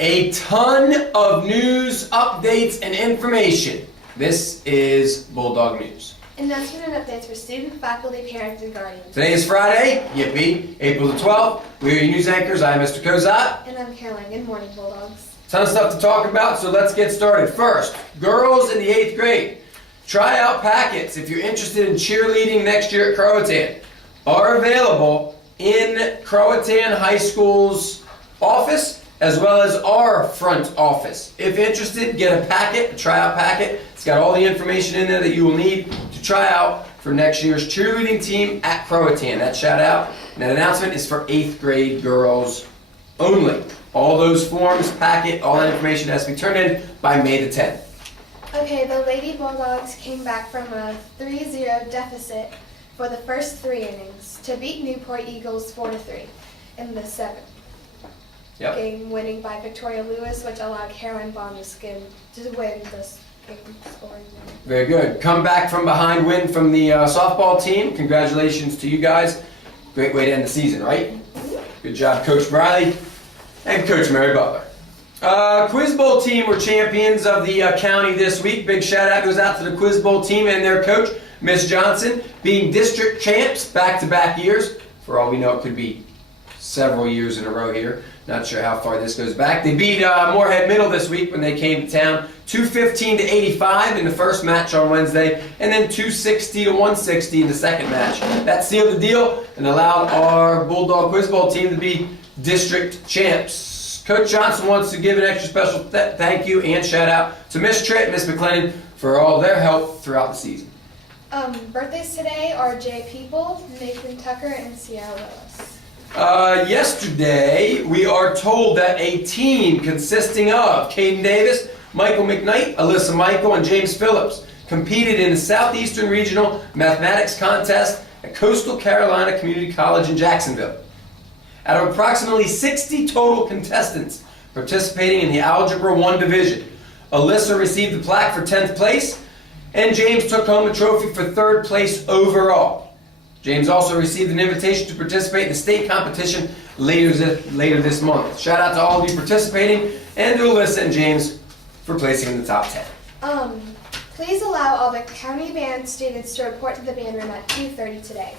A ton of news, updates, and information. This is Bulldog News. Announcement and updates for student, faculty, parents, and guardians. Today is Friday, yippee, April the 12th. We are your news anchors. I'm Mr. Kozat. And I'm Caroline. Good morning, Bulldogs. Ton of stuff to talk about, so let's get started. First, girls in the 8th grade. Tryout packets, if you're interested in cheerleading next year at Croatan, are available in Croatan High School's office, as well as our front office. If interested, get a packet, a tryout packet. It's got all the information in there that you will need to try out for next year's cheerleading team at Croatan. That shout out and that announcement is for 8th grade girls only. All those forms, packet, all that information has to be turned in by May the 10th. Okay, the Lady Bulldogs came back from a 3-0 deficit for the first 3 innings to beat Newport Eagles 4-3 in the 7th. Yep. Game winning by Victoria Lewis, which allowed Caroline Bond to win this game scoring. Very good. Come back from behind win from the softball team. Congratulations to you guys. Great way to end the season, right? Good job, Coach Briley and Coach Mary Butler. Quiz Bowl team were champions of the county this week. Big shout out goes out to the Quiz Bowl team and their coach, Miss Johnson, being district champs back-to-back years. For all we know, it could be several years in a row here. Not sure how far this goes back. They beat Moorhead Middle this week when they came to town, 215-85 in the first match on Wednesday, and then 260-160 in the second match. That sealed the deal and allowed our Bulldog Quiz Bowl team to be district champs. Coach Johnson wants to give an extra special thank you and shout out to Miss Tritt and Miss McLennan for all their help throughout the season. Birthdays today are Jay People, Nathan Tucker, and Sierra Willis. Yesterday, we are told that a team consisting of Caden Davis, Michael McKnight, Alyssa Michael, and James Phillips competed in the Southeastern Regional Mathematics Contest at Coastal Carolina Community College in Jacksonville. Out of approximately 60 total contestants participating in the Algebra 1 division, Alyssa received the plaque for 10th place, and James took home a trophy for 3rd place overall. James also received an invitation to participate in the state competition later this month. Shout out to all of you participating and to Alyssa and James for placing in the top 10. Please allow all the county band students to report to the band room at 2:30 today.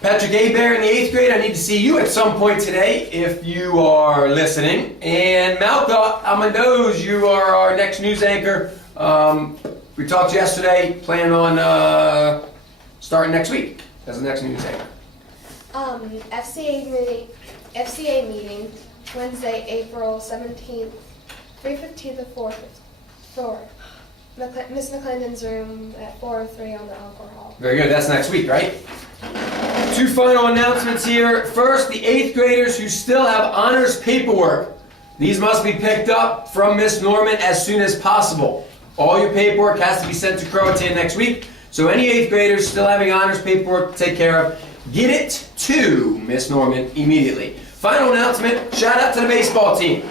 Patrick Abear in the 8th grade, I need to see you at some point today if you are listening. And Malka Amandoz, you are our next news anchor. We talked yesterday, plan on starting next week as the next news anchor. FCA meeting, Wednesday, April 17th, 3:15 to 4:04. Miss McClendon's room at 4:03 on the Encore Hall. Very good, that's next week, right? 2 final announcements here. First, the 8th graders who still have honors paperwork. These must be picked up from Miss Norman as soon as possible. All your paperwork has to be sent to Croatan next week. So any 8th graders still having honors paperwork to take care of, get it to Miss Norman immediately. Final announcement, shout out to the baseball team.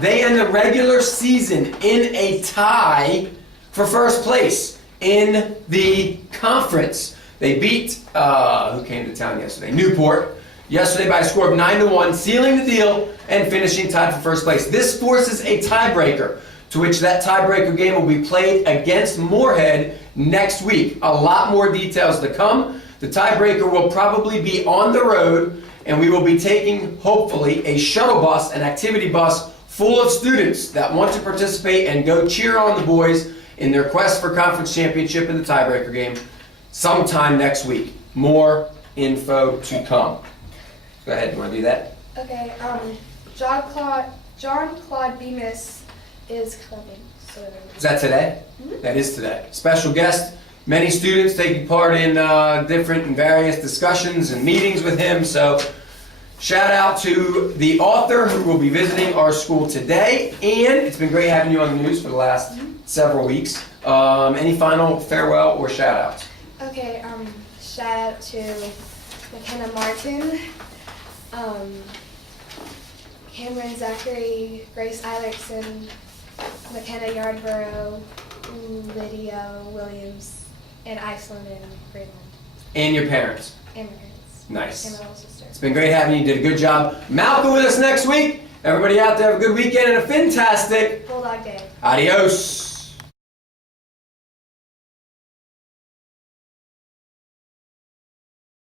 They end the regular season in a tie for 1st place in the conference. They beat, who came to town yesterday? Newport. Yesterday by a score of 9-1, sealing the deal and finishing tied for 1st place. This forces a tiebreaker, to which that tiebreaker game will be played against Moorhead next week. A lot more details to come. The tiebreaker will probably be on the road, and we will be taking, hopefully, a shuttle bus, an activity bus, full of students that want to participate and go cheer on the boys in their quest for conference championship in the tiebreaker game sometime next week. More info to come. Go ahead, you want to do that? Okay, John Claude Bemis is coming. So Is that today? Mhm. That is today. Special guest, many students taking part in different and various discussions and meetings with him. So shout out to the author who will be visiting our school today. And it's been great having you on the news for the last several weeks. Any final farewell or shout outs? Okay, shout out to McKenna Martin, Cameron Zachary, Grace Eilertson, McKenna Yardborough, Lydia Williams, and Iceland and Greenland. And your parents. And my parents. Nice. And my little sister. It's been great having you. You did a good job. Malcolm with us next week. Everybody out there have a good weekend and a fantastic Bulldog Day. adios.